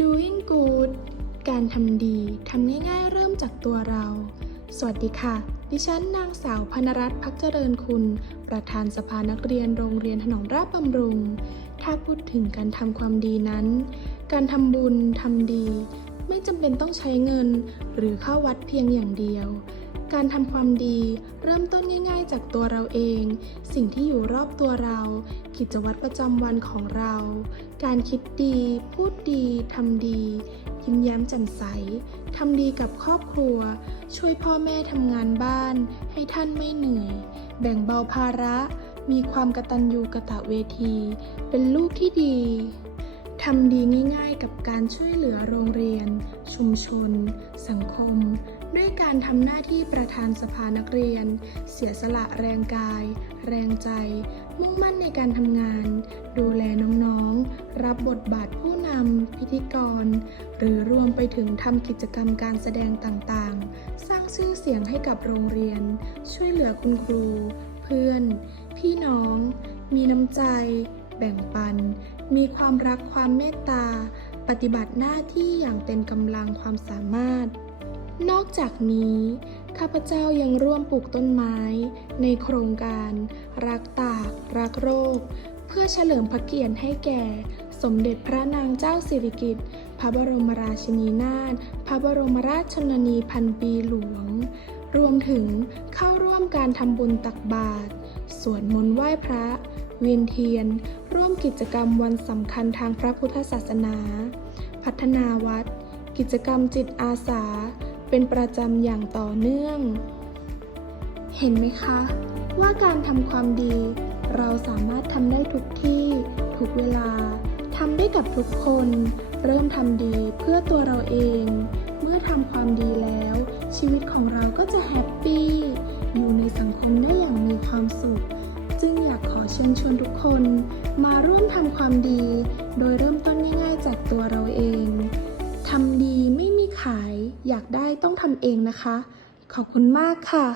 Doing good การทำดีทำง่ายๆ เริ่มจากตัวเรา สวัสดีค่ะ ดิฉันนางสาวพนรัตน์พักเจริญคุณ ประธานสภานักเรียนโรงเรียนถนอมราชบำรุง ถ้าพูดถึงการทำความดีนั้น การทำบุญทำดี ไม่จำเป็นต้องใช้เงิน หรือเข้าวัดเพียงอย่างเดียว การทำความดีเริ่มต้นง่ายๆ จากตัวเราเอง สิ่งที่อยู่รอบตัวเรา กิจวัตรประจำวันของเรา การคิดดี พูดดีทำดี ยิ้มแย้มแจ่มใสทำดีกับครอบครัว ช่วยพ่อแม่ทำงานบ้าน ให้ท่านไม่เหนื่อย แบ่งเบาภาระ มีความกระตัญญูกะตะเวที เป็นลูกที่ดี ทำดีง่ายๆ กับการช่วยเหลือโรงเรียน ชุมชน สังคม ด้วยการทำหน้าที่ประธานสภานักเรียน เสียสละแรงกาย แรงใจ มุ่งมั่นในการทำงาน ดูแลน้องๆ รับบทบาทผู้นำพิธีกร หรือรวมไปถึงทำกิจกรรมการแสดงต่างๆ สร้างชื่อเสียงให้กับโรงเรียน ช่วยเหลือคุณครู เพื่อน พี่น้อง มีน้ำใจ แบ่งปัน มีความรักความเมตตา ปฏิบัติหน้าที่อย่างเต็มกำลังความสามารถ นอกจากนี้ ข้าพเจ้ายังร่วมปลูกต้นไม้ ในโครงการ รักตาก รักโรค เพื่อเฉลิมพระเกียรติให้แก่ สมเด็จพระนางเจ้าสิริกิติ์พระบรมราชินีนาถพระบรมราชชนนีพันปีหลวง รวมถึงเข้าร่วมการทำบุญตักบาตรสวดมนต์ไหว้พระ เวียนเทียน ร่วมกิจกรรมวันสำคัญทางพระพุทธศาสนา พัฒนาวัด กิจกรรมจิตอาสา เป็นประจำอย่างต่อเนื่อง เห็นไหมคะ ว่าการทำความดี เราสามารถทำได้ทุกที่ ทุกเวลาทำได้กับทุกคน เริ่มทำดีเพื่อตัวเราเอง เมื่อทำความดีแล้ว ชีวิตของเราก็จะแฮปปี้อยู่ในสังคมได้อย่างมีความสุข จึงอยากขอเชิญชวนทุกคน มาร่วมทำความดี โดยเริ่มต้นง่ายๆจากตัวเราเอง ทำดีไม่มีขาย อยากได้ต้องทำเองนะคะ ขอบคุณมากค่ะ